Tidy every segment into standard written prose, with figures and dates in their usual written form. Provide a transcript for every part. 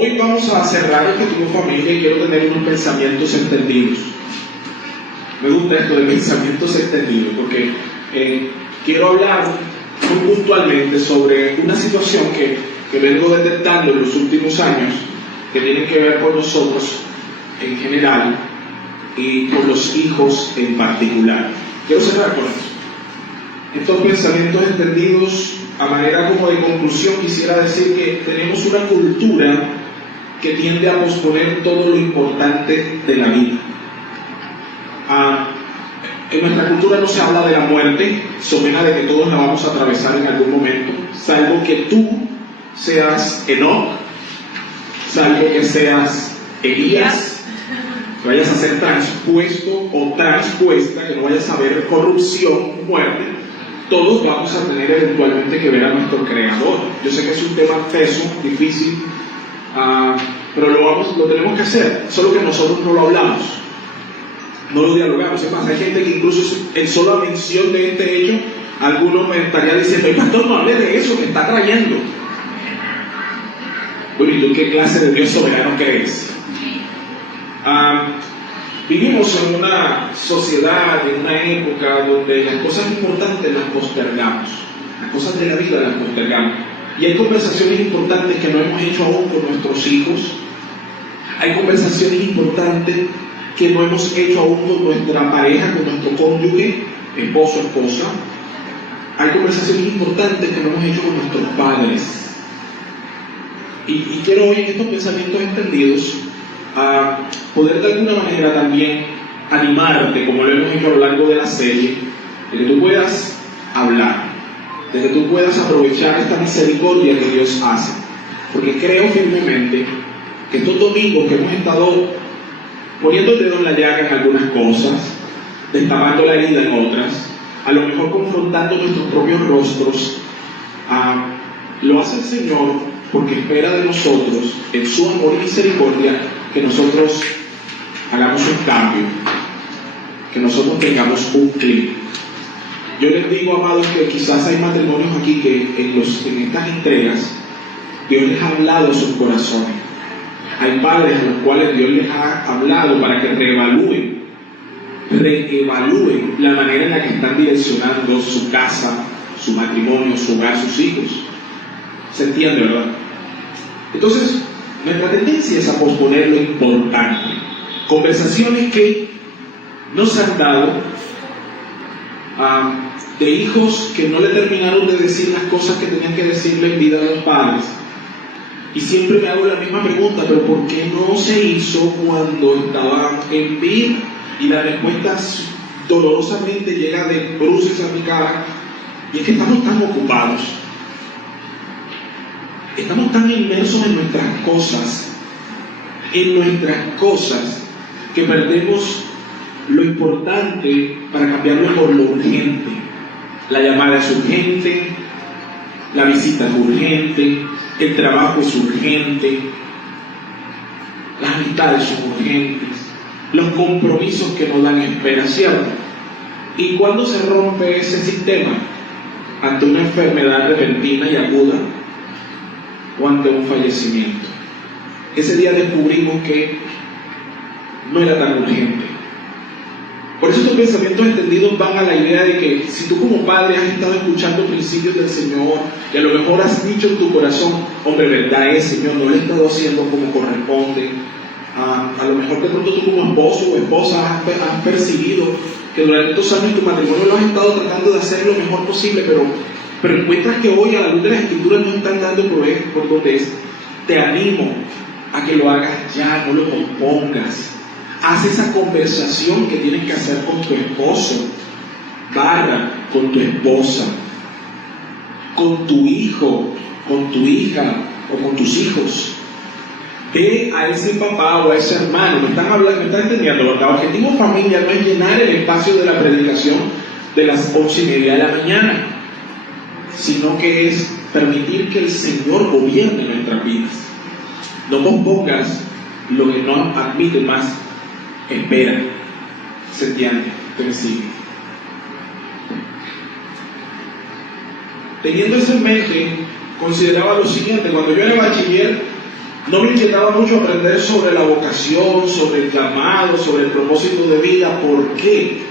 Hoy vamos a cerrar el Pequeño Familia y quiero tener unos pensamientos extendidos. Me gusta esto de pensamientos extendidos porque quiero hablar muy puntualmente sobre una situación que vengo detectando en los últimos años que tiene que ver con nosotros en general y con los hijos en particular. Quiero cerrar con esto. Estos pensamientos extendidos, a manera como de conclusión, quisiera decir que tenemos una cultura que tiende a posponer todo lo importante de la vida. En nuestra cultura no se habla de la muerte, so pena de que todos la vamos a atravesar en algún momento, salvo que tú seas Enoc, salvo que seas Elías, que vayas a ser transpuesto o transpuesta, que no vayas a ver corrupción, muerte. Todos vamos a tener eventualmente que ver a nuestro Creador. Yo sé que es un tema teso, difícil, pero lo tenemos que hacer, solo que nosotros no lo hablamos, no lo dialogamos. Es más, hay gente que incluso en sola mención de este hecho, algunos me estarían diciendo: pastor, no hable de eso, me está trayendo. Bueno, ¿y tú qué clase de Dios soberano crees? Vivimos en una sociedad, en una época donde las cosas importantes las postergamos, las cosas de la vida las postergamos, y hay conversaciones importantes que no hemos hecho aún con nuestros hijos, hay conversaciones importantes que no hemos hecho aún con nuestra pareja, con nuestro cónyuge, esposo, esposa, hay conversaciones importantes que no hemos hecho con nuestros padres, y quiero hoy en estos pensamientos extendidos a poder de alguna manera también animarte, como lo hemos hecho a lo largo de la serie, de que tú puedas hablar, de que tú puedas aprovechar esta misericordia que Dios hace, porque creo firmemente que estos domingos que hemos estado poniendo el dedo en la llaga en algunas cosas, destapando la herida en otras, a lo mejor confrontando nuestros propios rostros, lo hace el Señor porque espera de nosotros, en su amor y misericordia, que nosotros hagamos un cambio, que nosotros tengamos un clic. Yo les digo, amados, que quizás hay matrimonios aquí que en estas entregas Dios les ha hablado a sus corazones. Hay padres a los cuales Dios les ha hablado para que reevalúen la manera en la que están direccionando su casa, su matrimonio, su hogar, sus hijos. ¿Se entiende, verdad? Entonces, nuestra tendencia es a posponer lo importante. Conversaciones que nos han dado de hijos que no le terminaron de decir las cosas que tenían que decirle en vida a los padres. Y siempre me hago la misma pregunta: ¿pero por qué no se hizo cuando estaban en vida? Y la respuesta dolorosamente llega de bruces a mi cara, y es que estamos tan ocupados. Estamos tan inmersos en nuestras cosas, que perdemos lo importante para cambiarlo por lo urgente. La llamada es urgente, la visita es urgente, el trabajo es urgente, las amistades son urgentes, los compromisos que nos dan espera, ¿cierto? ¿Y cuándo se rompe ese sistema? Ante una enfermedad repentina y aguda, o ante un fallecimiento. Ese día descubrimos que no era tan urgente. Por eso estos pensamientos extendidos van a la idea de que si tú como padre has estado escuchando principios del Señor y a lo mejor has dicho en tu corazón: hombre, verdad es, Señor, no lo he estado haciendo como corresponde. A lo mejor de pronto tú como esposo o esposa has percibido que durante estos años tu matrimonio lo has estado tratando de hacer lo mejor posible, pero encuentras que hoy, a la luz de las Escrituras, no están dando por donde es. Te animo a que lo hagas ya, no lo pospongas. Haz esa conversación que tienes que hacer con tu esposo, con tu esposa, con tu hijo, con tu hija o con tus hijos. Ve a ese papá o a ese hermano. Me están entendiendo, ¿verdad? Objetivo familia no es llenar el espacio de la predicación de las 8:30 de la mañana, sino que es permitir que el Señor gobierne nuestras vidas. No pospongas lo que no admite más. Espera. ¿Se entiende? ¿Te me sigue? Teniendo eso en mente, consideraba lo siguiente: cuando yo era bachiller, No me inquietaba mucho aprender sobre la vocación, sobre el llamado, sobre el propósito de vida. ¿Por qué?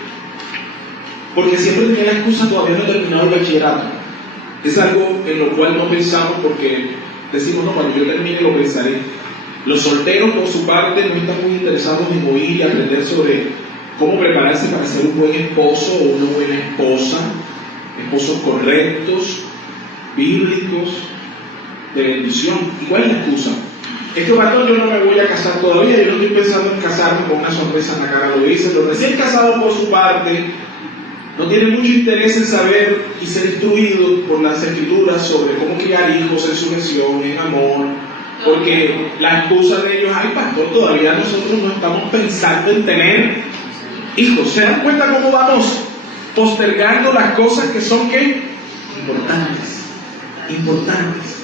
Porque siempre tenía la excusa, todavía no he terminado el bachillerato. Es algo en lo cual no pensamos porque decimos, no, cuando yo termine lo pensaré. Los solteros, por su parte, no están muy interesados en oír y aprender sobre cómo prepararse para ser un buen esposo o una buena esposa, esposos correctos, bíblicos, de bendición. ¿Y cuál es la excusa? Es que, pastor, yo no me voy a casar todavía, yo no estoy pensando en casarme con una sonrisa en la cara, lo dicen. Los recién casados, por su parte, no tienen mucho interés en saber y ser instruidos por las escrituras sobre cómo criar hijos en sujeción, en amor, porque la excusa de ellos, ay, pastor, todavía nosotros no estamos pensando en tener hijos. ¿Se dan cuenta cómo vamos postergando las cosas que son, ¿qué? Importantes.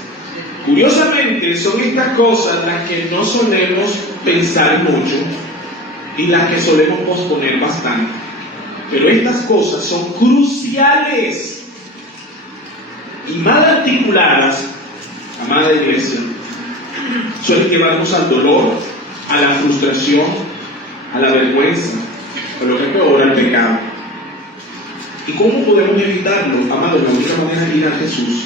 Curiosamente, son estas cosas las que no solemos pensar mucho y las que solemos posponer bastante. Pero estas cosas son cruciales y mal articuladas, amada iglesia, suelen llevarnos al dolor, a la frustración, a la vergüenza, o lo que es peor, al pecado. ¿Y cómo podemos evitarlo? Amado, la única manera es ir a Jesús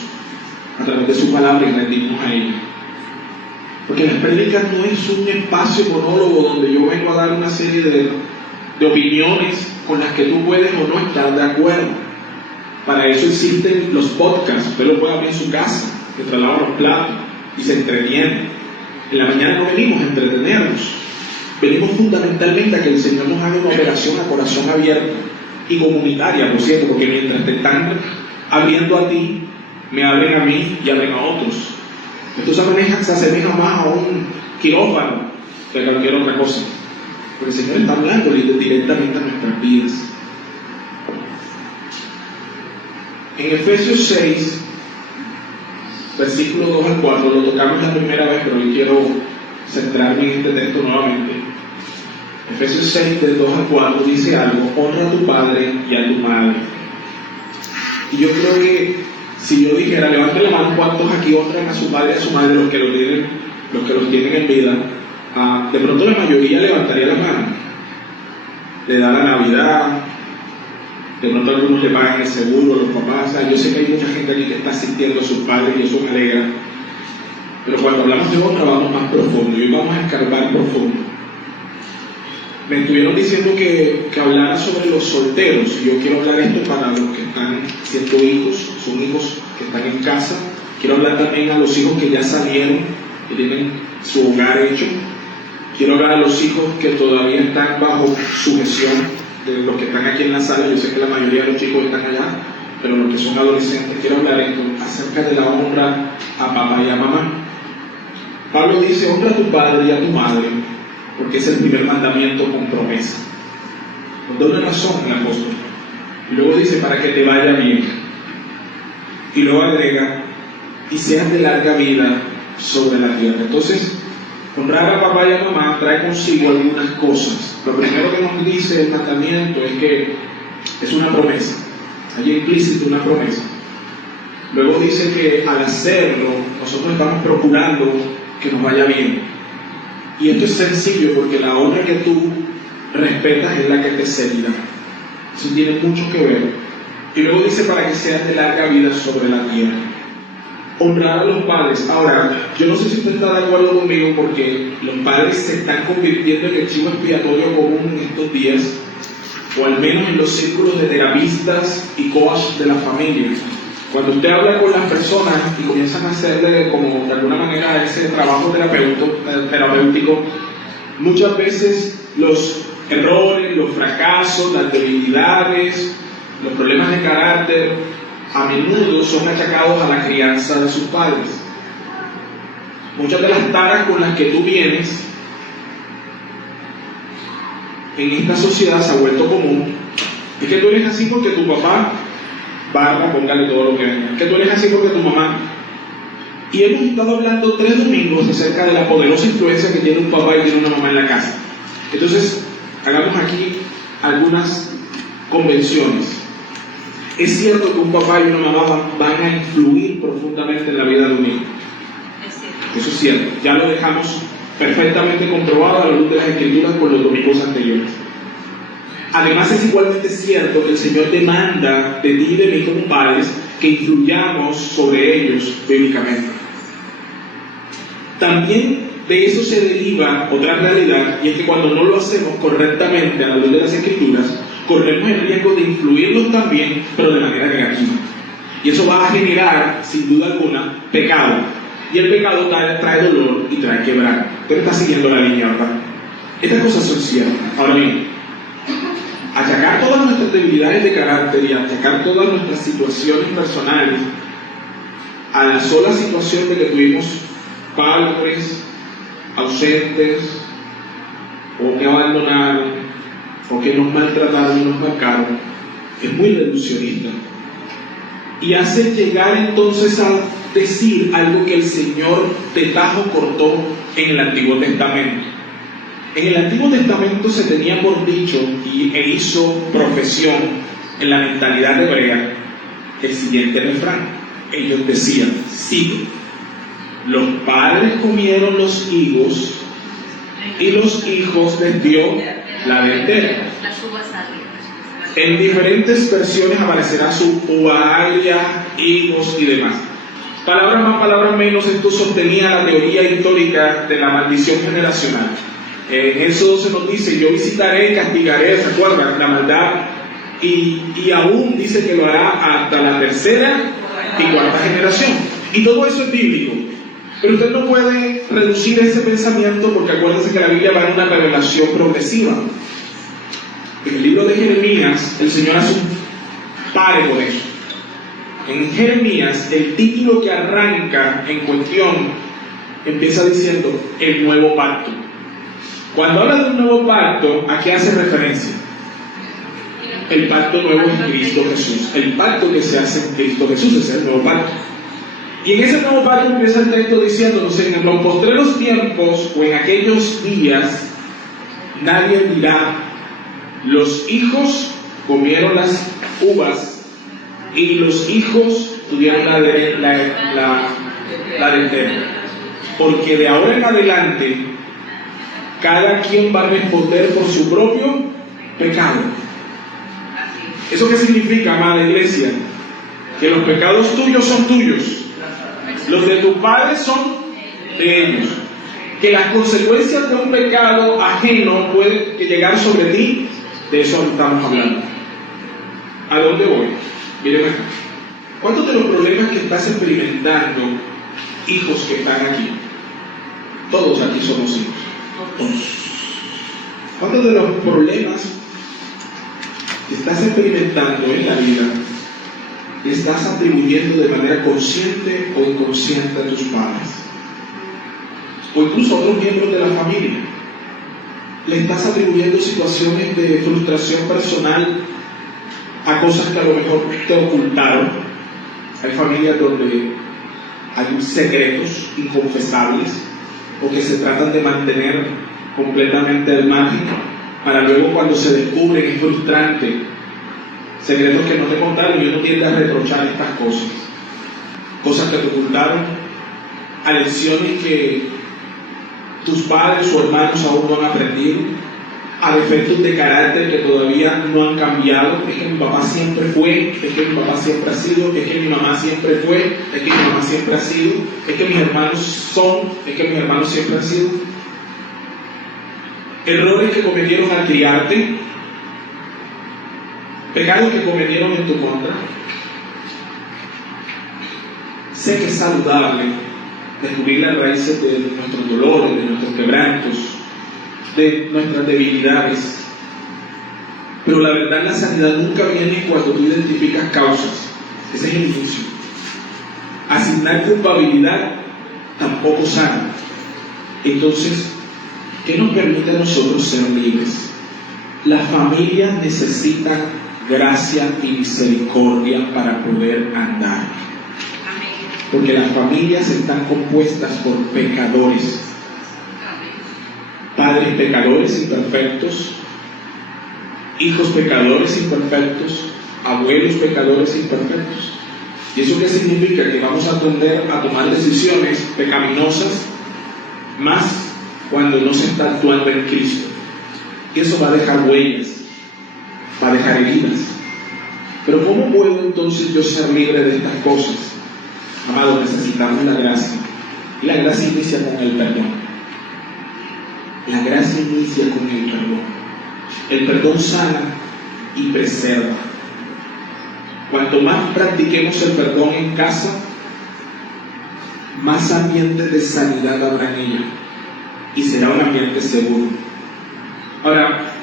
a través de su palabra y rendirnos a ella. Porque las prédicas no es un espacio monólogo donde yo vengo a dar una serie de opiniones con las que tú puedes o no estar de acuerdo. Para eso existen los podcasts. Usted lo puede ver en su casa, mientras lava los platos y se entretiene. En la mañana no venimos a entretenernos, venimos fundamentalmente a que el Señor nos haga una operación a corazón abierto y comunitaria, por cierto, porque mientras te están abriendo a ti, me abren a mí y abren a otros. Entonces se asemeja más a un quirófano que a cualquier otra cosa, porque el Señor está hablando directamente a nuestras vidas. En Efesios 6, versículos 2 al 4, lo tocamos la primera vez, pero hoy quiero centrarme en este texto nuevamente. Efesios 6, del 2 al 4, dice algo: honra a tu padre y a tu madre. Y yo creo que si yo dijera, levanten la mano, ¿cuántos aquí honran a su padre y a su madre, los que los tienen en vida? De pronto la mayoría levantaría la mano. Le da la Navidad, de pronto algunos le pagan el seguro, los papás. Yo sé que hay mucha gente aquí que está asistiendo a sus padres y eso me alegra. Pero cuando hablamos de honra vamos más profundo, y hoy vamos a escarbar profundo. Me estuvieron diciendo que hablara sobre los solteros, y yo quiero hablar esto para los que están siendo hijos, son hijos que están en casa. Quiero hablar también a los hijos que ya salieron, que tienen su hogar hecho. Quiero hablar a los hijos que todavía están bajo sujeción, de los que están aquí en la sala. Yo sé que la mayoría de los chicos están allá, pero los que son adolescentes, quiero hablar esto acerca de la honra a papá y a mamá. Pablo dice: honra a tu padre y a tu madre, porque es el primer mandamiento con promesa. Nos da una razón el apóstol. Y luego dice: para que te vaya bien. Y luego agrega: y seas de larga vida sobre la tierra. Entonces, honrar a papá y a mamá trae consigo algunas cosas. Lo primero que nos dice el mandamiento es que es una promesa. Hay implícito una promesa. Luego dice que al hacerlo, nosotros estamos procurando que nos vaya bien. Y esto es sencillo, porque la honra que tú respetas es la que te seguirá. Eso tiene mucho que ver. Y luego dice: para que seas de larga vida sobre la tierra. Honrar a los padres. Ahora, yo no sé si usted está de acuerdo conmigo, porque los padres se están convirtiendo en el chivo expiatorio común en estos días, o al menos en los círculos de terapistas y coach de la familia. Cuando usted habla con las personas y comienzan a hacerle, como de alguna manera, ese trabajo terapéutico, muchas veces los errores, los fracasos, las debilidades, los problemas de carácter, a menudo son achacados a la crianza de sus padres. Muchas de las taras con las que tú vienes en esta sociedad se ha vuelto común. Es que tú eres así porque tu papá, barra, póngale todo lo que venga, que tú eres así porque tu mamá. Y hemos estado hablando 3 domingos acerca de la poderosa influencia que tiene un papá y tiene una mamá en la casa. Entonces, hagamos aquí algunas convenciones. Es cierto que un papá y una mamá van a influir profundamente en la vida de un hijo. Eso es cierto, ya lo dejamos perfectamente comprobado a la luz de las Escrituras por los domingos anteriores. Además, es igualmente cierto que el Señor demanda de ti y de mí como padres que influyamos sobre ellos bíblicamente. También de eso se deriva otra realidad, y es que cuando no lo hacemos correctamente a la luz de las Escrituras, corremos el riesgo de influirlos también, pero de manera negativa. Y eso va a generar, sin duda alguna, pecado. Y el pecado trae dolor y trae quebranto. Usted está siguiendo la línea, ¿verdad? Estas cosas son ciertas. Ahora bien, achacar todas nuestras debilidades de carácter y achacar todas nuestras situaciones personales a la sola situación de que tuvimos padres ausentes, o que abandonaron, o que nos maltrataron y nos marcaron, es muy reduccionista. Y hace llegar entonces a decir algo que el Señor de tajo cortó en el Antiguo Testamento. En el Antiguo Testamento se tenía por dicho e hizo profesión en la mentalidad hebrea el siguiente refrán. Ellos decían, sí, los padres comieron los higos y los hijos les dio la dentera. En diferentes versiones aparecerá su uva agria, higos y demás. Palabras más, palabras menos, esto sostenía la teoría histórica de la maldición generacional. En eso se nos dice, yo visitaré y castigaré, ¿se acuerdan? La maldad. Y aún dice que lo hará hasta la tercera y cuarta generación. Y todo eso es bíblico. Pero usted no puede reducir ese pensamiento porque acuérdense que la Biblia va en una revelación progresiva. En el libro de Jeremías, el Señor hace un pare con eso. En Jeremías, el título que arranca en cuestión empieza diciendo el nuevo pacto. Cuando habla de un nuevo pacto, ¿a qué hace referencia? El pacto nuevo en Cristo Jesús. El pacto que se hace en Cristo Jesús es el nuevo pacto. Y en ese nuevo pacto empieza el texto diciéndonos, en los postreros tiempos o en aquellos días, nadie dirá, los hijos comieron las uvas y los hijos tuvieron la dentera. Porque de ahora en adelante, cada quien va a responder por su propio pecado. ¿Eso qué significa, amada iglesia? Que los pecados tuyos son tuyos. Los de tus padres son de ellos. Que las consecuencias de un pecado ajeno pueden llegar sobre ti. De eso estamos hablando. ¿A dónde voy? Miren acá. ¿Cuántos de los problemas que estás experimentando, hijos que están aquí? Todos aquí somos hijos. Todos. ¿Cuántos de los problemas que estás experimentando en la vida estás atribuyendo de manera consciente o inconsciente a tus padres? O incluso a otros miembros de la familia. Le estás atribuyendo situaciones de frustración personal a cosas que a lo mejor te ocultaron. Hay familias donde hay secretos inconfesables o que se tratan de mantener completamente al margen para luego cuando se descubren es frustrante. Secretos que no te contaron y uno tiende a reprochar estas cosas. Cosas que te ocultaron, a lecciones que tus padres o hermanos aún no han aprendido, a defectos de carácter que todavía no han cambiado. Es que mi papá siempre fue, es que mi papá siempre ha sido, es que mi mamá siempre fue, es que mi mamá siempre ha sido, es que mis hermanos son, es que mis hermanos siempre han sido. Errores que cometieron al criarte, pecados que cometieron en tu contra. Sé que es saludable descubrir las raíces de nuestros dolores, de nuestros quebrantos, de nuestras debilidades. Pero la verdad, la sanidad nunca viene cuando tú identificas causas. Ese es el inicio. Asignar culpabilidad tampoco sana. Entonces, ¿qué nos permite a nosotros ser libres? Las familias necesitan gracia y misericordia para poder andar. Porque las familias están compuestas por pecadores. Padres pecadores imperfectos, hijos pecadores imperfectos, abuelos pecadores imperfectos. ¿Y eso qué significa? Que vamos a tender a tomar decisiones pecaminosas más cuando no se está actuando en Cristo. Y eso va a dejar huellas, va a dejar heridas. Pero ¿cómo puedo entonces yo ser libre de estas cosas? Amado, necesitamos la gracia. Y la gracia inicia con el perdón. La gracia inicia con el perdón. El perdón sana y preserva. Cuanto más practiquemos el perdón en casa, más ambiente de sanidad habrá en ella. Y será un ambiente seguro. Ahora,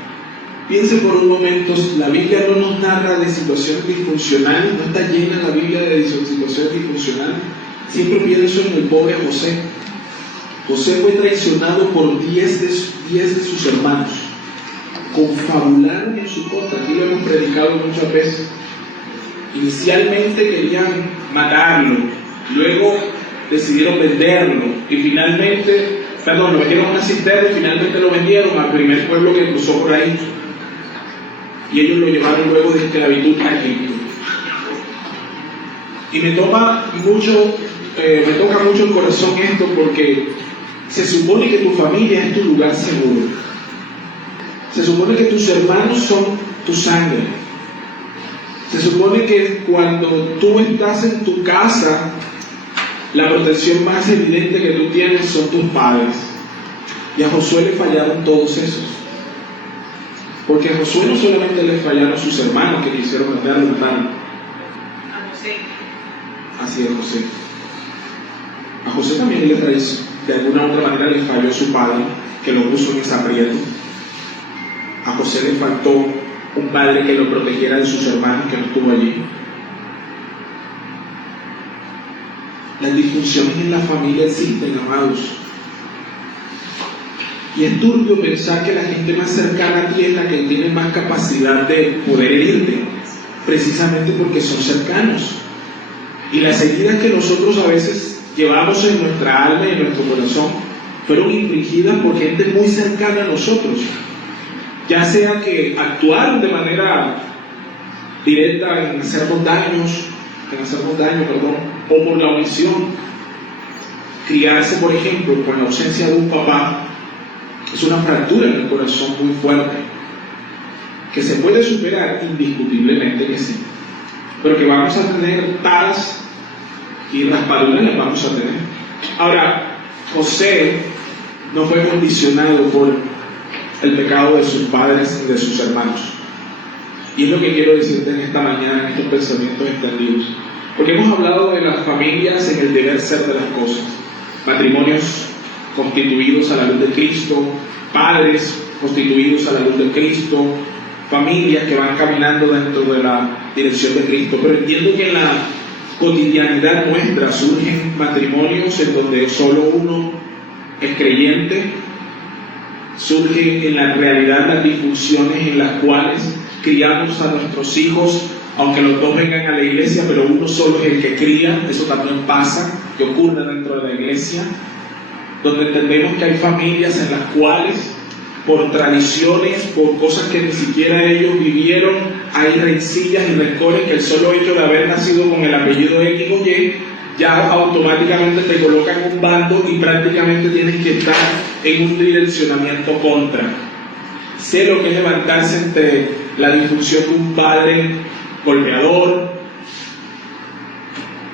piense por un momento, la Biblia no nos narra de situaciones disfuncionales, no está llena la Biblia de situaciones disfuncionales. Siempre pienso en el pobre José. José fue traicionado por 10 de sus hermanos. Confabularon en su contra. Aquí lo hemos predicado muchas veces. Inicialmente querían matarlo, luego decidieron venderlo y finalmente, lo metieron a una cisterna y finalmente lo vendieron al primer pueblo que cruzó por ahí. Y ellos lo llevaron luego de esclavitud a Egipto. Y me toca mucho el corazón esto, porque se supone que tu familia es tu lugar seguro. Se supone que tus hermanos son tu sangre. Se supone que cuando tú estás en tu casa, la protección más evidente que tú tienes son tus padres. Y a Josué le fallaron todos esos. Porque a Josué no solamente le fallaron sus hermanos que quisieron venderlo, matarlo. A José. Así es, José. A José también le traicionó, de alguna u otra manera le falló su padre, que lo puso en ese aprieto. A José le faltó un padre que lo protegiera de sus hermanos, que no estuvo allí. Las disfunciones en la familia existen, amados. Y es turbio pensar que la gente más cercana a ti es la que tiene más capacidad de poder herirte, precisamente porque son cercanos. Y las heridas que nosotros a veces llevamos en nuestra alma y en nuestro corazón fueron infligidas por gente muy cercana a nosotros. Ya sea que actuaron de manera directa en hacernos daño, o por la omisión. Criarse, por ejemplo, con la ausencia de un papá es una fractura en el corazón muy fuerte, que se puede superar, indiscutiblemente que sí, pero que vamos a tener taras y raspaduras, las vamos a tener. Ahora, José no fue condicionado por el pecado de sus padres y de sus hermanos. Y es lo que quiero decirte en esta mañana, en estos pensamientos extendidos. Porque hemos hablado de las familias en el deber ser de las cosas. Matrimonios constituidos a la luz de Cristo, padres constituidos a la luz de Cristo, familias que van caminando dentro de la dirección de Cristo. Pero entiendo que en la cotidianidad nuestra surgen matrimonios en donde solo uno es creyente, surgen en la realidad las disfunciones en las cuales criamos a nuestros hijos, aunque los dos vengan a la iglesia, pero uno solo es el que cría. Eso también pasa, que ocurre dentro de la iglesia, donde entendemos que hay familias en las cuales, por tradiciones, por cosas que ni siquiera ellos vivieron, hay rencillas y rencores que el solo hecho de haber nacido con el apellido X o Y ya automáticamente te colocan en un bando y prácticamente tienes que estar en un direccionamiento contra. Sé lo que es levantarse ante la disfunción de un padre golpeador,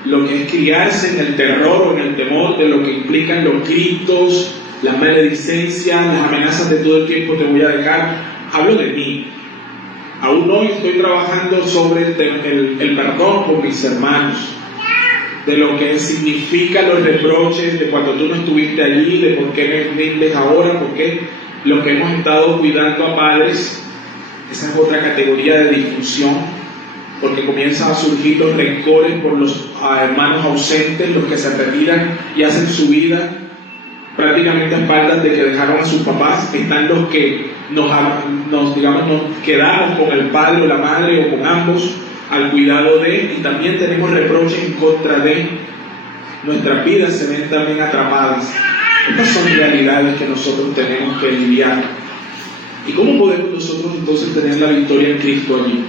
lo que es criarse en el terror o en el temor de lo que implican los gritos, las maledicencias, las amenazas de todo el tiempo te voy a dejar. Hablo de mí. Aún hoy estoy trabajando sobre el perdón por mis hermanos, de lo que significa los reproches, de cuando tú no estuviste allí, de por qué me rindes ahora, porque lo que hemos estado cuidando a padres, esa es otra categoría de disfunción, porque comienzan a surgir los rencores por los hermanos ausentes, los que se retiran y hacen su vida prácticamente a espaldas de que dejaron a sus papás. Están los que nos quedamos con el padre o la madre o con ambos al cuidado de, y también tenemos reproches en contra de. Nuestras vidas se ven también atrapadas. Estas son realidades que nosotros tenemos que lidiar. ¿Y cómo podemos nosotros entonces tener la victoria en Cristo allí?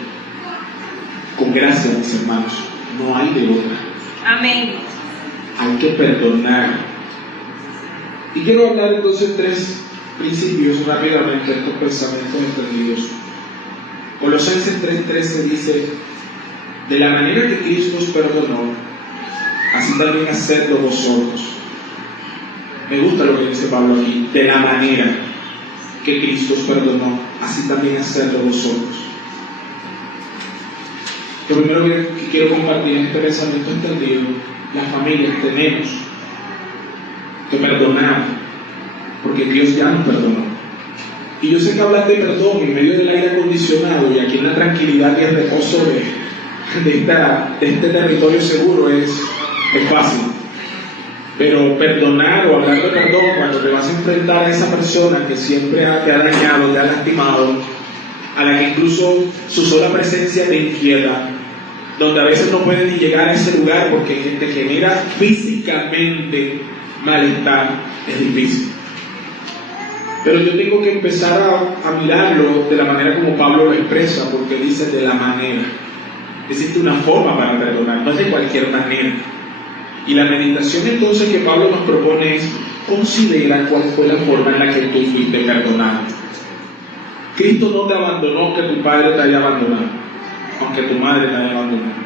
Con gracia, mis hermanos. No hay de otra. Amén. Hay que perdonar. Y quiero hablar entonces 3 principios rápidamente, estos pensamientos entendidos. Colosenses 3:13 dice: de la manera que Cristo os perdonó, así también hacedlo vosotros. Me gusta lo que dice Pablo aquí: de la manera que Cristo os perdonó, así también hacedlo vosotros. Lo primero que quiero compartir en este pensamiento entendido: las familias tenemos que perdonar, porque Dios ya nos perdonó. Y yo sé que hablar de perdón en medio del aire acondicionado y aquí en la tranquilidad y el reposo de este territorio seguro es fácil. Pero perdonar o hablar de perdón cuando te vas a enfrentar a esa persona que siempre te ha dañado, te ha lastimado, a la que incluso su sola presencia te inquieta, donde a veces no puedes ni llegar a ese lugar porque te genera físicamente malestar, es difícil. Pero yo tengo que empezar a mirarlo de la manera como Pablo lo expresa, porque dice de la manera. Existe una forma para perdonar, no es de cualquier manera. Y la meditación entonces que Pablo nos propone es: considera cuál fue la forma en la que tú fuiste perdonado. Cristo no te abandonó que tu padre te haya abandonado, aunque tu madre te haya abandonado.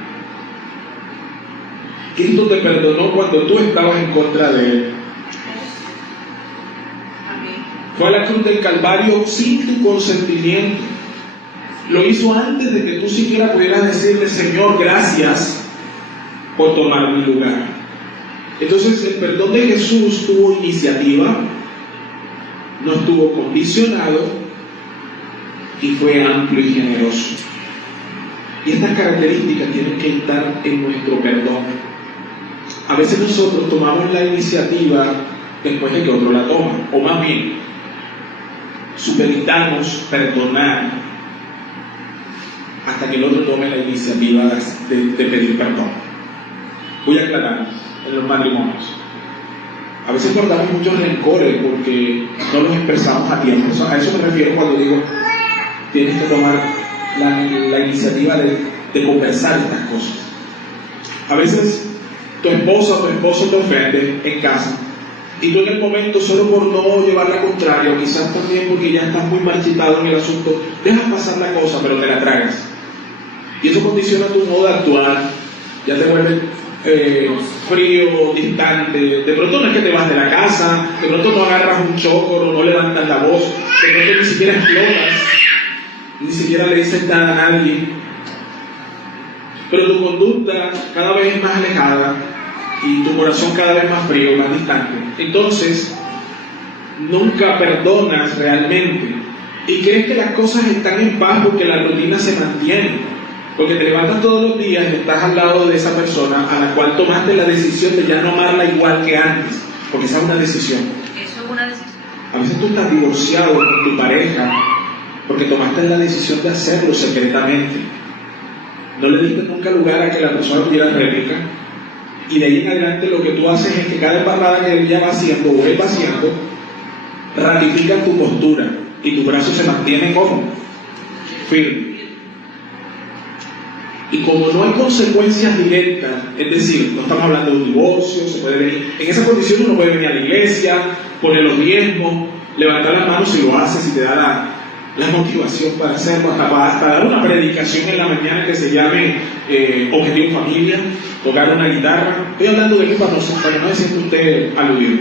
Cristo te perdonó cuando tú estabas en contra de Él. Fue a la cruz del Calvario sin tu consentimiento. Lo hizo antes de que tú siquiera pudieras decirle: Señor, gracias por tomar mi lugar. Entonces el perdón de Jesús tuvo iniciativa, no estuvo condicionado y fue amplio y generoso. Y estas características tienen que estar en nuestro perdón. A veces nosotros tomamos la iniciativa después de que otro la toma, o más bien supeditamos perdonar hasta que el otro tome la iniciativa de pedir perdón. Voy a aclarar: en los matrimonios a veces guardamos muchos rencores porque no los expresamos a tiempo. A eso me refiero cuando digo tienes que tomar la iniciativa de conversar estas cosas. A veces tu esposa o tu esposo te ofende en casa, y tú en el momento, solo por no llevar la contraria, o quizás también porque ya estás muy marchitado en el asunto, dejas pasar la cosa, pero te la tragas. Y eso condiciona tu modo de actuar, ya te vuelves frío, distante. De pronto no es que te vas de la casa, de pronto no agarras un chócoro, no levantas la voz, de pronto ni siquiera explotas, ni siquiera le dices nada a nadie. Pero tu conducta cada vez es más alejada y tu corazón cada vez más frío, más distante. Entonces, nunca perdonas realmente y crees que las cosas están en paz porque la rutina se mantiene, porque te levantas todos los días y estás al lado de esa persona a la cual tomaste la decisión de ya no amarla igual que antes, porque esa es una decisión. Eso es una decisión. A veces tú estás divorciado con tu pareja porque tomaste la decisión de hacerlo secretamente. No le diste nunca lugar a que la persona tuviera réplica, y de ahí en adelante lo que tú haces es que cada embarrada que ella va haciendo o él va haciendo ratifica tu postura y tu brazo se mantiene como firme. Y como no hay consecuencias directas, es decir, no estamos hablando de un divorcio, se puede venir, en esa condición uno puede venir a la iglesia, poner los diezmos, levantar las manos si lo haces, si te da la motivación para hacerlo, hasta dar una predicación en la mañana que se llame Objetivo Familia, tocar una guitarra. Estoy hablando de mí para no se sienta usted aludido.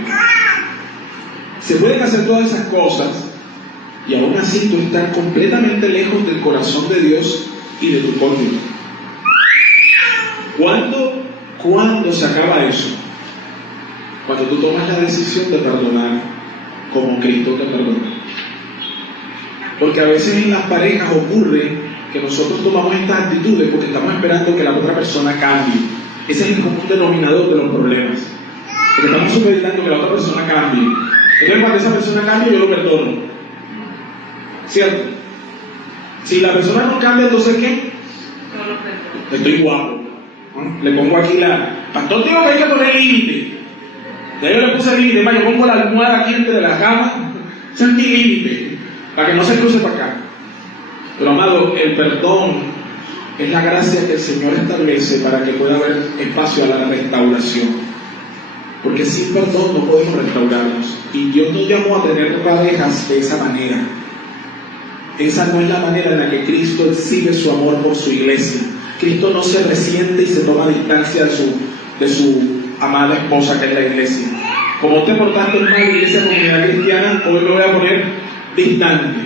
Se pueden hacer todas esas cosas y aún así tú estás completamente lejos del corazón de Dios y de tu cónyuge. ¿Cuándo se acaba eso? Cuando tú tomas la decisión de perdonar como Cristo te perdonó. Porque a veces en las parejas ocurre que nosotros tomamos estas actitudes porque estamos esperando que la otra persona cambie. Ese es el común denominador de los problemas. Porque estamos supeditando que la otra persona cambie. Entonces cuando esa persona cambie, yo lo perdono. ¿Cierto? Si la persona no cambia, entonces ¿qué? Yo lo perdono. Estoy guapo. ¿No? Le pongo aquí pastor dijo que hay que poner límite. Ya yo le puse límite, yo pongo la almohada aquí entre la cama. Ese es mi límite, para que no se cruce para acá. Pero amado, el perdón es la gracia que el Señor establece para que pueda haber espacio a la restauración. Porque sin perdón no podemos restaurarnos. Y Dios nos llamó a tener parejas de esa manera. Esa no es la manera en la que exhibe su amor por su iglesia. Cristo no se resiente y se toma distancia de su amada esposa, que es la iglesia. Como te portaste en una iglesia, comunidad cristiana, hoy me voy a poner distante.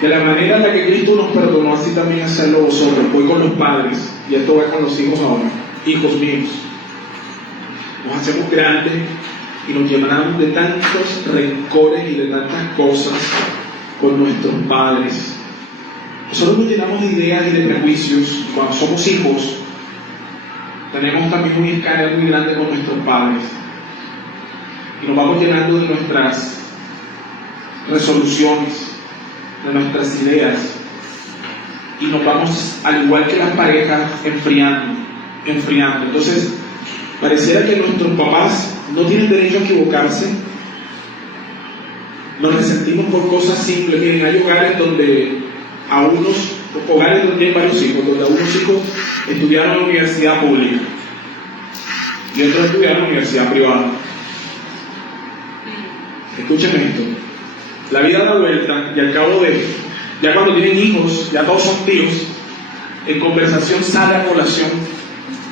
De la manera en la que Cristo nos perdonó, así también hacerlo vosotros. Voy con los padres, y esto va con los hijos ahora, hijos míos. Nos hacemos grandes y nos llenamos de tantos rencores y de tantas cosas con nuestros padres. Nosotros nos llenamos de ideas y de prejuicios. Cuando somos hijos, tenemos también un escáner muy grande con nuestros padres. Y nos vamos llenando de nuestras resoluciones, de nuestras ideas. Y nos vamos, al igual que las parejas, enfriando. Entonces, pareciera que nuestros papás no tienen derecho a equivocarse. Nos resentimos por cosas simples. Miren, hay hogares donde hay varios hijos, donde algunos hijos estudiaron en la universidad pública y otros estudiaron en la universidad privada. Escuchen esto. La vida da vuelta y al cabo ya cuando tienen hijos, ya todos son tíos, en conversación sale a colación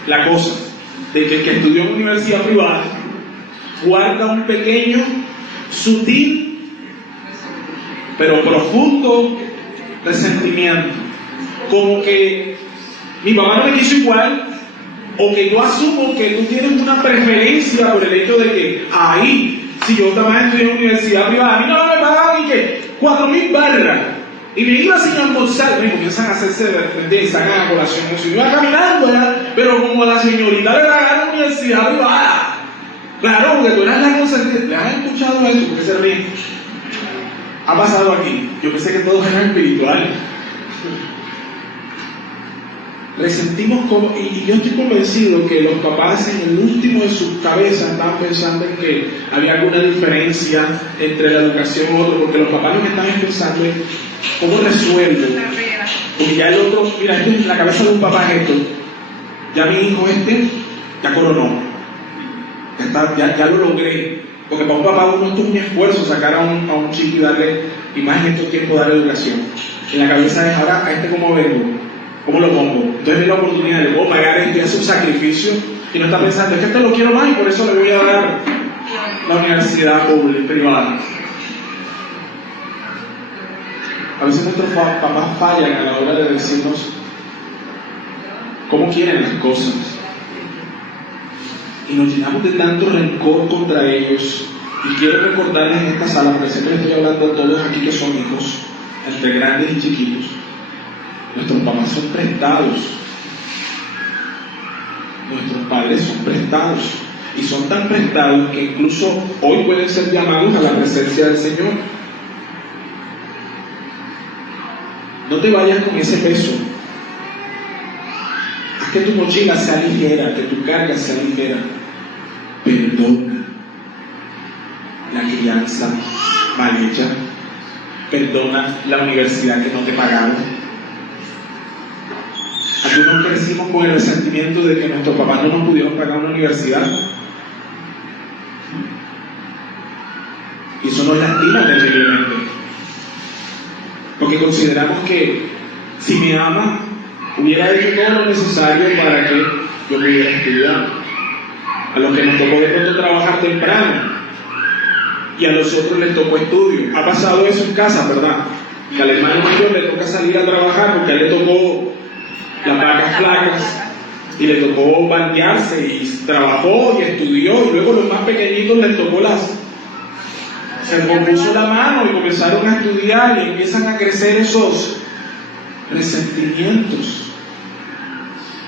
la cosa de que el que estudió en una universidad privada guarda un pequeño, sutil, pero profundo resentimiento, como que mi papá no me quiso igual, o que yo asumo que tú tienes una preferencia por el hecho de que ahí, si yo también estudié en una universidad privada, a mí no me pagaban y que 4.000 barras, y me iba sin almorzar, me comienzan a hacerse de repente y sacan a colación, como si yo iba caminando, ¿verdad? Pero como a la señorita le pagaron la universidad privada, claro, porque tú eras la consentida. ¿Le han escuchado eso? Porque se ríen. Ha pasado aquí. Yo pensé que todos eran espirituales. Resentimos como, y yo estoy convencido que los papás en el último de sus cabezas estaban pensando en que había alguna diferencia entre la educación y otro, porque los papás lo que están pensando es cómo resuelvo. Porque ya el otro, mira, esto en la cabeza de un papá es esto. Ya mi hijo ya coronó. Ya lo logré. Porque para un papá uno esto es un esfuerzo sacar a un chico y darle, y más en estos tiempos, darle educación. En la cabeza es, ahora a cómo vengo, cómo lo pongo. Entonces es la oportunidad, le puedo pagar esto y hacer un sacrificio, y no está pensando, es que esto lo quiero más y por eso le voy a dar la universidad pública, privada. A veces nuestros papás fallan a la hora de decirnos cómo quieren las cosas. Y nos llenamos de tanto rencor contra ellos. Y quiero recordarles en esta sala, porque siempre estoy hablando a todos aquí que son hijos, entre grandes y chiquitos. Nuestros papás son prestados. Nuestros padres son prestados. Y son tan prestados que incluso hoy pueden ser llamados a la presencia del Señor. No te vayas con ese peso. Haz que tu mochila sea ligera, que tu carga sea ligera. Perdona la crianza mal hecha. Perdona la universidad que no te pagaron. Algunos crecimos con el resentimiento de que nuestros papás no nos pudieron pagar una universidad. Y eso nos lastima terriblemente. Porque consideramos que si me ama, hubiera hecho todo lo necesario para que yo pudiera estudiar. A los que nos tocó de pronto trabajar temprano y a los otros les tocó estudio. Ha pasado eso en casa, ¿verdad? Que al hermano mayor le toca salir a trabajar porque a él le tocó las vacas flacas y le tocó bandearse y trabajó y estudió, y luego los más pequeñitos les tocó se compuso la mano y comenzaron a estudiar y empiezan a crecer esos resentimientos.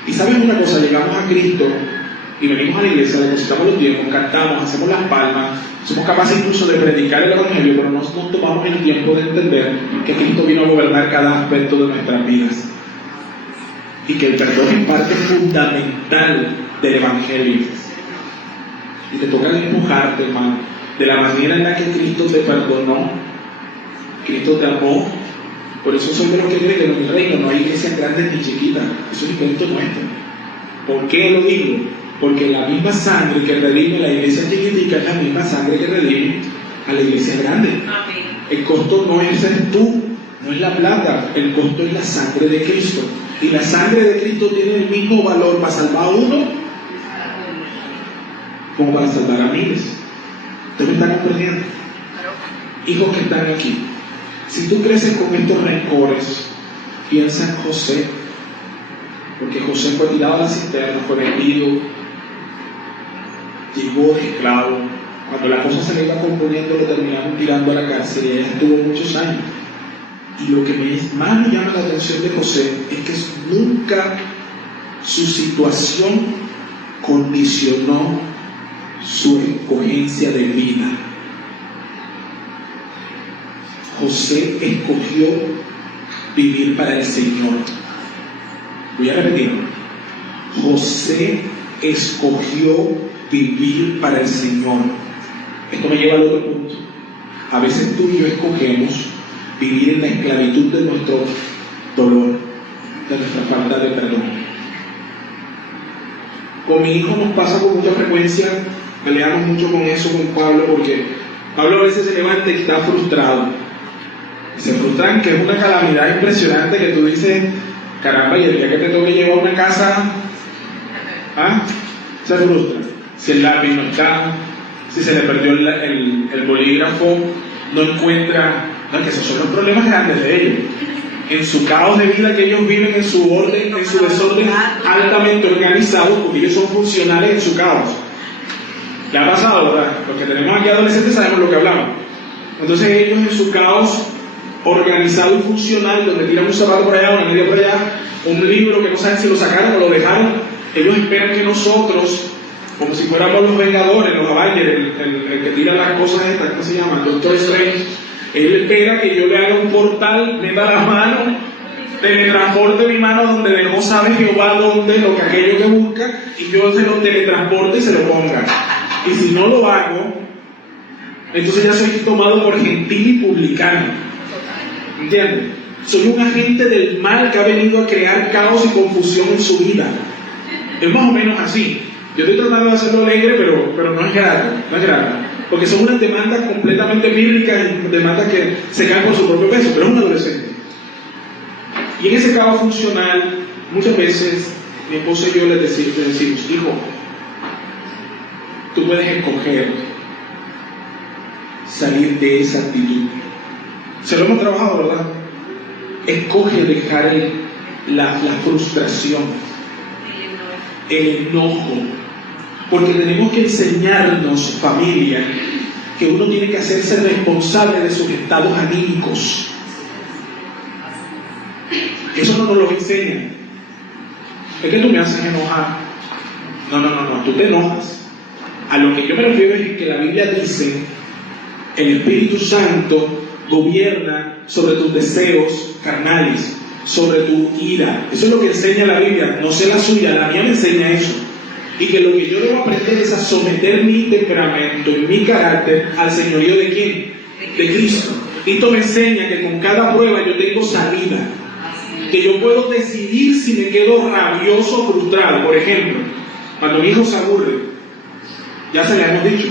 Y ¿saben una cosa? Llegamos a Cristo y venimos a la iglesia, depositamos los diezmos, cantamos, hacemos las palmas, somos capaces incluso de predicar el Evangelio, pero no nos tomamos el tiempo de entender que Cristo vino a gobernar cada aspecto de nuestras vidas y que el perdón es parte fundamental del Evangelio. Y te toca empujarte, hermano, de la manera en la que Cristo te perdonó. Cristo te amó. Por eso soy de los que creen que en el reino no hay iglesias grandes ni chiquitas. Eso es invento nuestro. ¿Por qué lo digo? Porque la misma sangre que redime a la iglesia chiquitica es la misma sangre que redime a la iglesia grande. Amén. El costo no es ser tú, no es la plata, el costo es la sangre de Cristo. Y la sangre de Cristo tiene el mismo valor para salvar a uno como para salvar a miles. ¿Usted me está comprendiendo? Hijos que están aquí, si tú creces con estos rencores, piensa en José, porque José fue tirado a la cisterna, fue vendido, llegó de esclavo. Cuando la cosa se le iba componiendo, lo terminaron tirando a la cárcel y ella estuvo muchos años. Y lo que más me llama la atención de José es que nunca su situación condicionó su escogencia de vida. José escogió vivir para el Señor. Voy a repetirlo. José escogió vivir para el Señor. Esto me lleva al otro punto. A veces tú y yo escogemos vivir en la esclavitud de nuestro dolor, de nuestra falta de perdón. Con mi hijo nos pasa con mucha frecuencia, peleamos mucho con eso con Pablo, porque Pablo a veces se levanta y está frustrado. Y se frustran, que es una calamidad impresionante que tú dices, caramba, y el día que te toque llevar a una casa, se frustra. Si el lápiz no está, si se le perdió el bolígrafo, no encuentra, no, que esos son los problemas grandes de ellos. En su caos de vida que ellos viven, en su orden, en su desorden altamente organizado, porque ellos son funcionales en su caos. ¿Qué ha pasado, verdad? Los que tenemos aquí adolescentes sabemos lo que hablamos. Entonces ellos en su caos organizado y funcional, donde tiran un zapato por allá, una media por allá, un libro que no saben si lo sacaron o lo dejaron, ellos esperan que nosotros, como si fuéramos los Vengadores, los Avengers, el que tira las cosas estas, ¿cómo se llama? El Doctor Strange. Él espera que yo le haga un portal, meta las manos, teletransporte mi mano donde dejó, sabe Jehová dónde, lo que aquello que busca, y yo se lo teletransporte y se lo ponga. Y si no lo hago, entonces ya soy tomado por gentil y publicano. ¿Entiendes? Soy un agente del mal que ha venido a crear caos y confusión en su vida. Es más o menos así. Yo estoy tratando de hacerlo alegre, pero no es grato, no es grato. Porque son unas demandas completamente bíblicas y demandas que se caen por su propio peso, pero es un adolescente. Y en ese caos funcional, muchas veces mi esposa y yo le decimos, hijo, tú puedes escoger salir de esa actitud. Se lo hemos trabajado, ¿verdad? Escoge dejar la frustración, el enojo, porque tenemos que enseñarnos, familia, que uno tiene que hacerse responsable de sus estados anímicos. Eso no nos lo enseñan. Es que tú me haces enojar. No, tú te enojas. A lo que yo me refiero es que la Biblia dice, el Espíritu Santo gobierna sobre tus deseos carnales, sobre tu ira. Eso es lo que enseña la Biblia, no sé la suya, la mía me enseña eso. Y que lo que yo debo aprender es a someter mi temperamento y mi carácter al señorío ¿de quién? De Cristo. Esto me enseña que con cada prueba yo tengo salida, que yo puedo decidir si me quedo rabioso o frustrado. Por ejemplo, cuando mi hijo se aburre, ya se le hemos dicho,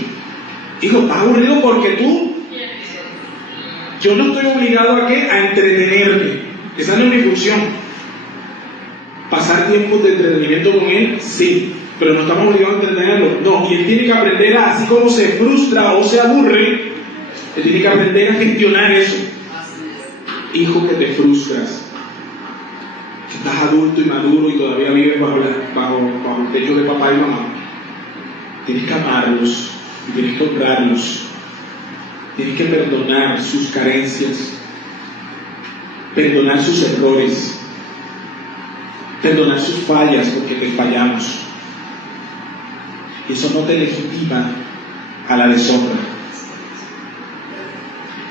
hijo, ¿estás aburrido porque tú? Yo no estoy obligado a ¿qué? A entretenerme. Esa no es mi función. Pasar tiempos de entretenimiento con él, sí, pero no estamos obligados a entretenerlo. No, y él tiene que aprender a, así como se frustra o se aburre, él tiene que aprender a gestionar eso. Hijo, que te frustras, que estás adulto y maduro y todavía vives bajo el techo de papá y mamá. Tienes que amarlos y tienes que honrarlos. Tienes que perdonar sus carencias, perdonar sus errores, perdonar sus fallas, porque te fallamos. Y eso no te legitima a la deshonra.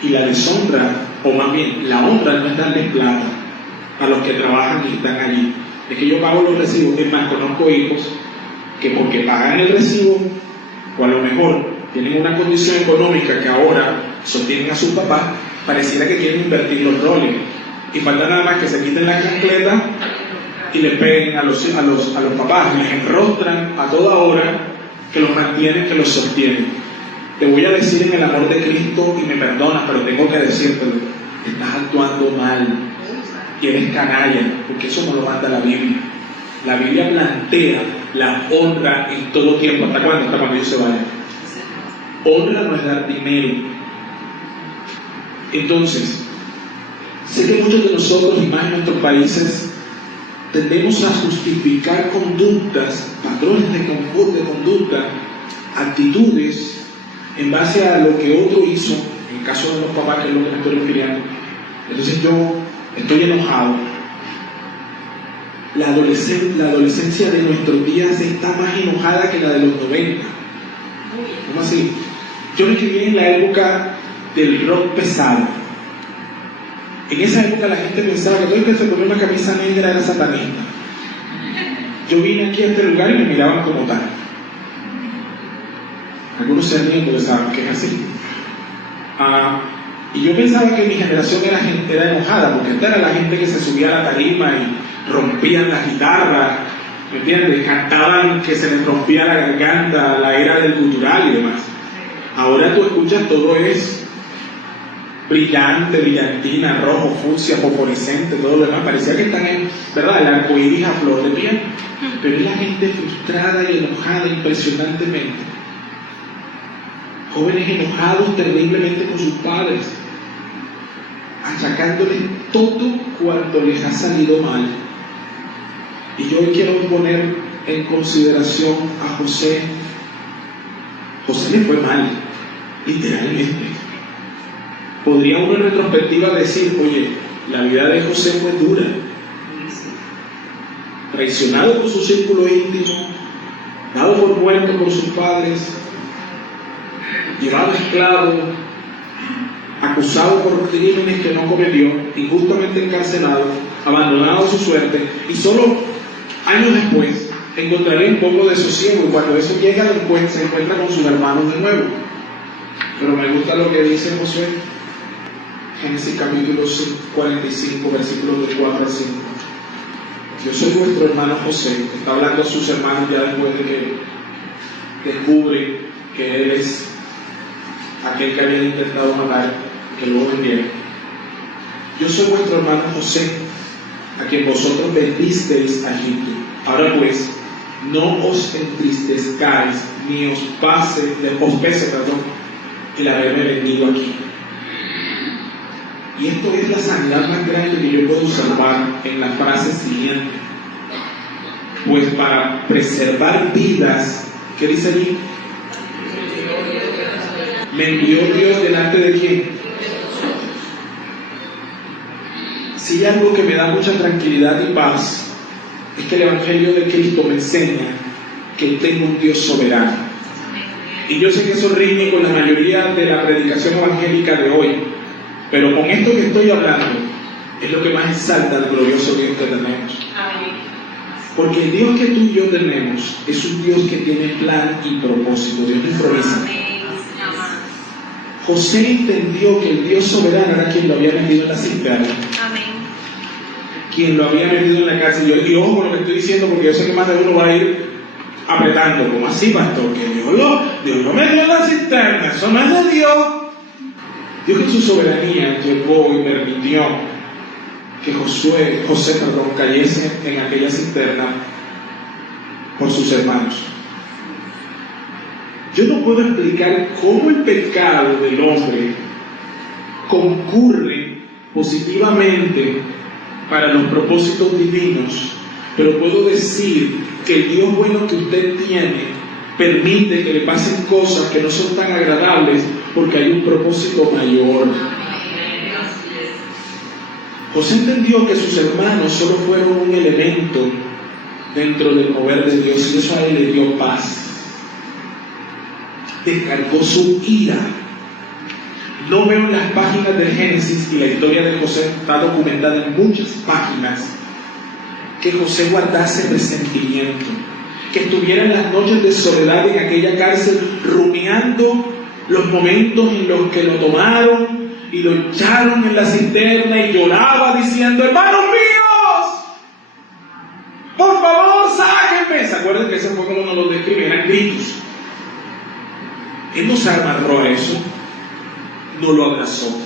Y la deshonra, o más bien, la honra no es darles plata a los que trabajan y están allí. Es que yo pago los recibos. Es más, conozco hijos que porque pagan el recibo, o a lo mejor tienen una condición económica que ahora sostienen a sus papás, pareciera que quieren invertir los roles. Y falta nada más que se quiten la chancleta y le peguen a los papás, les enrostran a toda hora, que los mantienen, que los sostienen. Te voy a decir en el amor de Cristo, y me perdonas, pero tengo que decírtelo, estás actuando mal y eres canalla, porque eso no lo manda la Biblia. La Biblia plantea la honra en todo tiempo. ¿Hasta cuándo? Hasta cuando ellos se vayan. Honra no es dar dinero. Entonces, sé que muchos de nosotros, y más en nuestros países, tendemos a justificar conductas, patrones de conducta, actitudes, en base a lo que otro hizo, en el caso de los papás, que es lo que me estoy refiriendo. Entonces yo estoy enojado. La adolescencia de nuestros días está más enojada que la de los 90. ¿Cómo así? Yo me crié en la época del rock pesado. En esa época la gente pensaba que todo el que se ponía una camisa negra era satanista. Yo vine aquí a este lugar y me miraban como tal. Algunos se ríen porque saben que es así. Y yo pensaba que mi generación era enojada, porque esta era la gente que se subía a la tarima y rompían las guitarras, ¿me entiendes? Cantaban que se les rompía la garganta, la era del cultural y demás. Ahora tú escuchas, todo es brillante, brillantina, rojo, fucsia, fosforescente, todo lo demás. Parecía que están en, ¿verdad?, el arco iris a flor de piel. Pero es la gente frustrada y enojada impresionantemente. Jóvenes enojados terriblemente con sus padres, achacándoles todo cuanto les ha salido mal. Y yo hoy quiero poner en consideración a José. José le fue mal, literalmente. Podría uno en retrospectiva decir, oye, la vida de José fue dura. Traicionado por su círculo íntimo, dado por muerto por sus padres, llevado esclavo, acusado por crímenes que no cometió, injustamente encarcelado, abandonado a su suerte, y solo años después encontraría un poco de sosiego, y cuando eso llega después se encuentra con sus hermanos de nuevo. Pero me gusta lo que dice Josué, Génesis capítulo 45, versículos del 4 al 5. Yo soy vuestro hermano José. Está hablando a sus hermanos ya después de que descubre que él es aquel que había intentado matar, que luego vendieron. Yo soy vuestro hermano José, a quien vosotros vendisteis a Egipto. Ahora pues, no os entristezcáis, ni os pese, el haberme vendido aquí. Y esto es la sanidad más grande que yo puedo observar en la frase siguiente. Pues para preservar vidas, ¿qué dice allí? Me envió Dios delante de quién. Si hay algo que me da mucha tranquilidad y paz, es que el Evangelio de Cristo me enseña que tengo un Dios soberano. Y yo sé que eso riñe con la mayoría de la predicación evangélica de hoy, pero con esto que estoy hablando es lo que más exalta al glorioso Dios que tenemos. Porque el Dios que tú y yo tenemos es un Dios que tiene plan y propósito. Dios no improvisa. José entendió que el Dios soberano era quien lo había metido en la cisterna, quien lo había metido en la cárcel. Y ojo con lo que estoy diciendo, porque yo sé que más de uno va a ir apretando, como así, pastor, que Dios lo metió en la cisterna, eso no es de Dios. Dios en su soberanía llevó y permitió que José cayese en aquella cisterna por sus hermanos. Yo no puedo explicar cómo el pecado del hombre concurre positivamente para los propósitos divinos, pero puedo decir que el Dios bueno que usted tiene permite que le pasen cosas que no son tan agradables porque hay un propósito mayor. José entendió que sus hermanos solo fueron un elemento dentro del mover de Dios, y eso a él le dio paz. Descargó su ira. No veo en las páginas del Génesis, y la historia de José está documentada en muchas páginas, que José guardase resentimiento, que estuviera en las noches de soledad en aquella cárcel rumiando los momentos en los que lo tomaron y lo echaron en la cisterna y lloraba diciendo: hermanos míos, acuerdan que ese fue como nos lo describe, eran gritos. Él no se amarró a eso, no lo abrazó,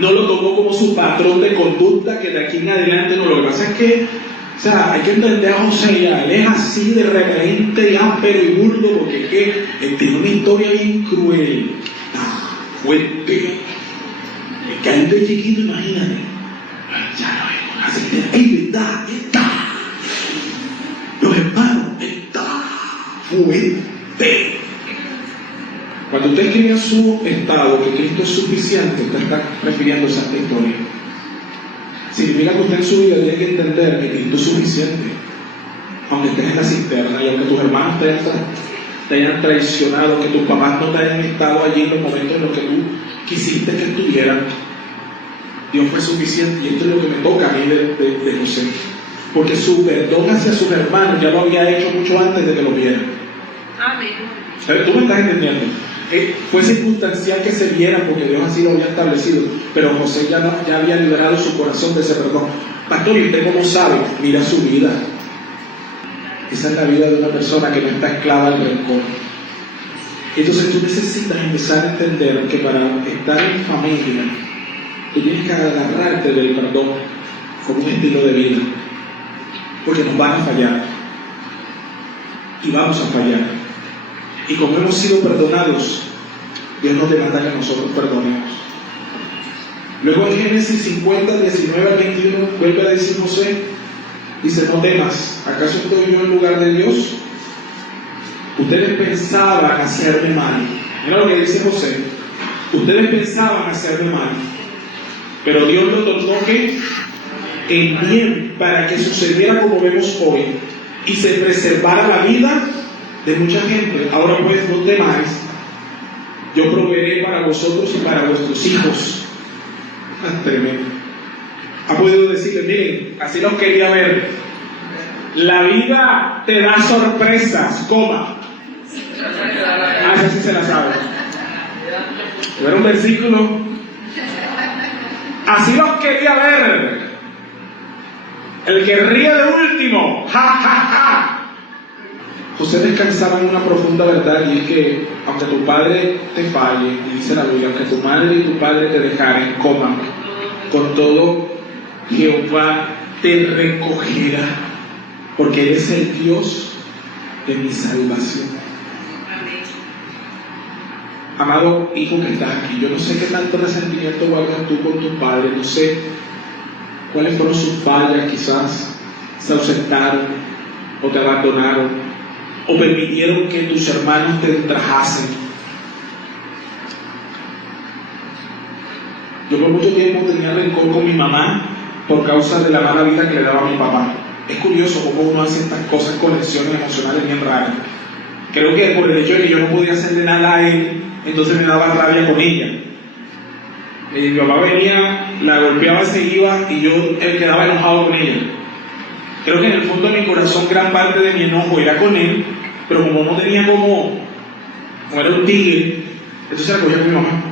no lo tomó como su patrón de conducta, que de aquí en adelante no. Lo que pasa es que, o sea, hay que entender a José ya, él es así de repente y áspero y burdo, porque es que él tiene una historia bien cruel, fuerte, que a él de chiquito, imagínate, ya no es así de, ¡ey, está! Los hermanos, está fuerte. Cuando usted escribe a su estado que Cristo es suficiente, usted está refiriéndose a esta historia. Significa que usted en su vida tiene que entender que Cristo es suficiente. Aunque estés en la cisterna y aunque tus hermanos te hayan traicionado, que tus papás no te hayan estado allí en los momentos en los que tú quisiste que estuvieran, Dios fue suficiente. Y esto es lo que me toca a mí de José. Porque su perdón hacia sus hermanos ya lo había hecho mucho antes de que lo vieran. Amén. ¿Tú me estás entendiendo? Fue circunstancial que se vieran porque Dios así lo había establecido, pero José ya había liberado su corazón de ese perdón. Pastor, ¿y usted cómo sabe? Mira su vida. Esa es la vida de una persona que no está esclava al rencor. Entonces tú necesitas empezar a entender que para estar en familia tú tienes que agarrarte del perdón como un estilo de vida, porque nos van a fallar y vamos a fallar. Y como hemos sido perdonados, Dios nos demanda que nosotros perdonemos. Luego en Génesis 50, 19 al 21, vuelve a decir José, dice: no temas, ¿acaso estoy yo en lugar de Dios? Ustedes pensaban hacerme mal. Mira lo que dice José. Ustedes pensaban hacerme mal, pero Dios lo tornó que en bien, para que sucediera como vemos hoy y se preservara la vida de mucha gente. Ahora pues no temáis, yo proveeré para vosotros y para vuestros hijos. Tremendo. Ha podido decirle: miren, así los quería ver. La vida te da sorpresas, coma. Esa sí se la sabe. Era un versículo. Así los quería ver. El que ríe de último, ja, ja, ja. José descansaba en una profunda verdad, y es que aunque tu padre te falle, y dice la Biblia, aunque tu madre y tu padre te dejaren, coman, con todo Jehová te recogerá, porque eres el Dios de mi salvación. Amado hijo que estás aquí, yo no sé qué tanto resentimiento guardas tú con tu padre, no sé cuáles fueron sus fallas, quizás se ausentaron o te abandonaron, o permitieron que tus hermanos te ultrajasen. Yo por mucho tiempo tenía rencor con mi mamá por causa de la mala vida que le daba a mi papá. Es curioso cómo uno hace estas cosas, conexiones emocionales bien raras. Creo que por el hecho de que yo no podía hacerle nada a él, entonces me daba rabia con ella. Mi papá venía, la golpeaba, se iba, y yo quedaba enojado con ella. Creo que en el fondo de mi corazón gran parte de mi enojo era con él, pero como no tenía como era un tigre, entonces la cogía con mi mamá.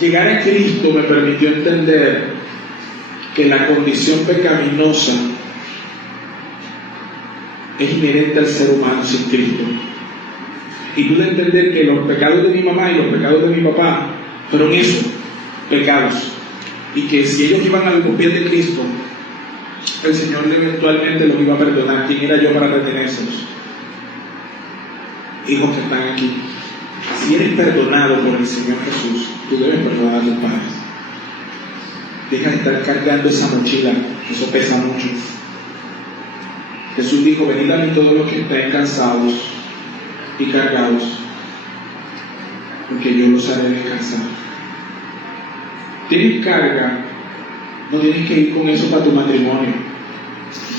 Llegar a Cristo me permitió entender que la condición pecaminosa es inherente al ser humano sin Cristo. Y pude entender que los pecados de mi mamá y los pecados de mi papá fueron esos pecados, y que si ellos iban a los pies de Cristo, el Señor eventualmente los iba a perdonar. ¿Quién era yo para retenérselos? Hijos que están aquí, si eres perdonado por el Señor Jesús, tú debes perdonar a tus padres. Deja de estar cargando esa mochila, eso pesa mucho. Jesús dijo: venid a mí todos los que estén cansados y cargados, porque yo los haré descansar. Tienes carga, no tienes que ir con eso para tu matrimonio.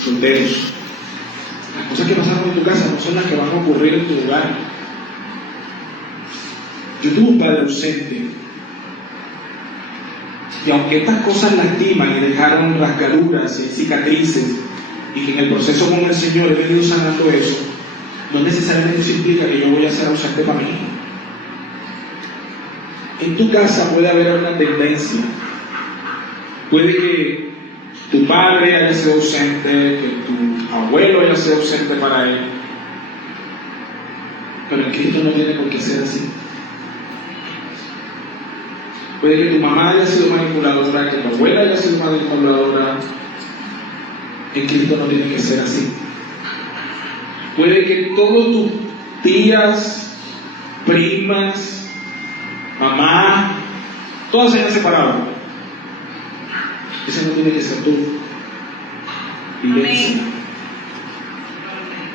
Solteros, las cosas que pasaron en tu casa no son las que van a ocurrir en tu hogar. Yo tuve un padre ausente, y aunque estas cosas lastiman y dejaron rasgaduras y cicatrices, y que en el proceso con el Señor he venido sanando eso, no necesariamente significa que yo voy a ser ausente para mí. En tu casa puede haber una tendencia, puede que tu padre haya sido ausente, que tu abuelo haya sido ausente para él. Pero en Cristo no tiene por qué ser así. Puede que tu mamá haya sido manipuladora, que tu abuela haya sido manipuladora. En Cristo no tiene que ser así. Puede que todos tus tías, primas, mamá, todas se hayan separado. Ese no tiene que ser tú. Iglesia.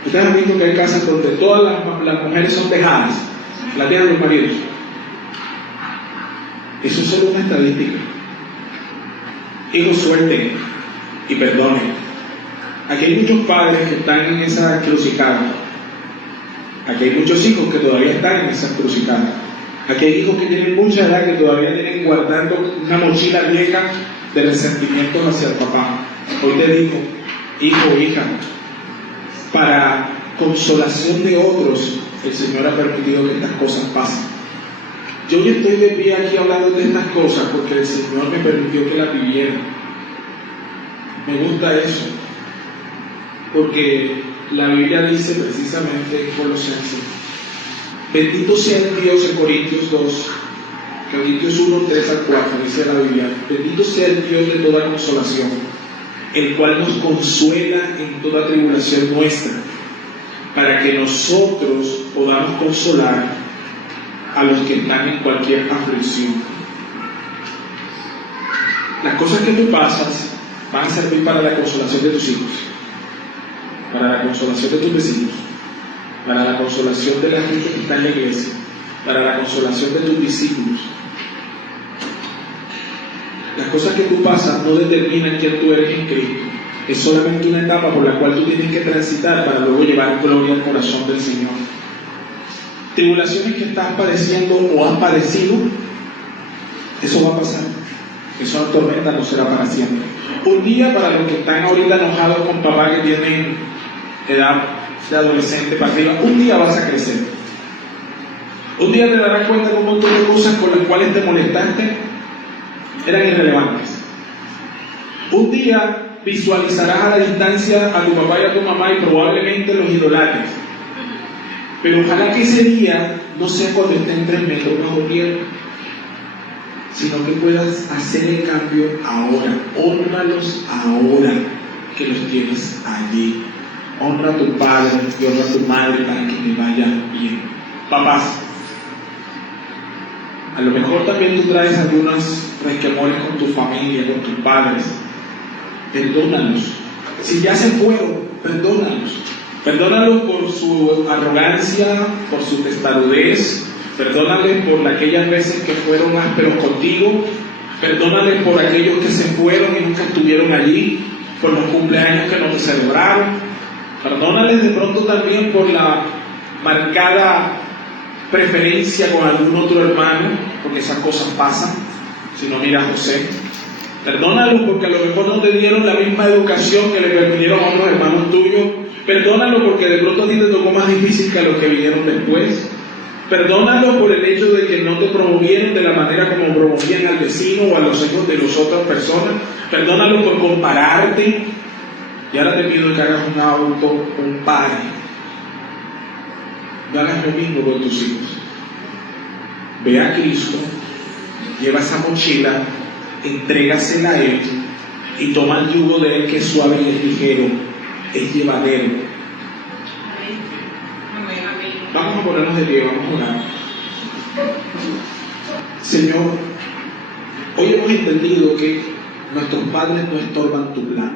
Ustedes han visto que hay casas donde todas las mujeres son dejadas, las dejan los maridos. Eso es solo una estadística. Hijos, suelten y perdonen. Aquí hay muchos padres que están en esa encrucijada. Aquí hay muchos hijos que todavía están en esa encrucijada. Aquí hay hijos que tienen mucha edad que todavía tienen guardando una mochila vieja de resentimientos hacia el papá. Hoy te digo, hijo o hija, para consolación de otros, el Señor ha permitido que estas cosas pasen. Yo ya estoy de pie aquí hablando de estas cosas porque el Señor me permitió que las viviera. Me gusta eso, porque la Biblia dice precisamente en Colosenses, bendito sea el Dios, en Corintios 2, Corintios 1, 3 al 4, dice la Biblia, bendito sea el Dios de toda consolación, el cual nos consuela en toda tribulación nuestra, para que nosotros podamos consolar a los que están en cualquier aflicción. Las cosas que tú pasas van a servir para la consolación de tus hijos, para la consolación de tus vecinos, para la consolación de la gente que está en la iglesia, para la consolación de tus discípulos. Las cosas que tú pasas no determinan quién tú eres en Cristo. Es solamente una etapa por la cual tú tienes que transitar para luego llevar gloria al corazón del Señor. Tribulaciones que estás padeciendo o has padecido, eso va a pasar. Esa tormenta no será para siempre. Un día, para los que están ahorita enojados con papá que tienen edad de adolescente para arriba, un día vas a crecer. Un día te darás cuenta que un montón de cosas con las cuales te molestaste eran irrelevantes. Un día visualizarás a la distancia a tu papá y a tu mamá y probablemente los idolatres. Pero ojalá que ese día no sea cuando estén 3 metros bajo tierra, sino que puedas hacer el cambio ahora. Hónralos ahora que los tienes allí. Honra a tu padre y honra a tu madre para que te vaya bien. Papás, a lo mejor también tú traes algunos resquemores con tu familia, con tus padres. Perdónalos. Si ya se fueron, perdónalos. Perdónalos por su arrogancia, por su testarudez. Perdónales por aquellas veces que fueron ásperos contigo. Perdónales por aquellos que se fueron y nunca estuvieron allí, por los cumpleaños que no te celebraron. Perdónales de pronto también por la marcada preferencia con algún otro hermano, porque esas cosas pasan. Si no, mira a José. Perdónalos porque a lo mejor no te dieron la misma educación que le permitieron a otros hermanos tuyos. Perdónalos porque de pronto a ti te tocó más difícil que a los que vinieron después. Perdónalos por el hecho de que no te promovieron de la manera como promovían al vecino o a los hijos de las otras personas. Perdónalos por compararte. Y ahora te pido que hagas un pare. No hagas lo mismo con tus hijos. Ve a Cristo, lleva esa mochila, entrégasela a Él y toma el yugo de Él que es suave y es ligero, es llevadero. Vamos a ponernos de pie, vamos a orar. Señor, hoy hemos entendido que nuestros padres no estorban tu plan.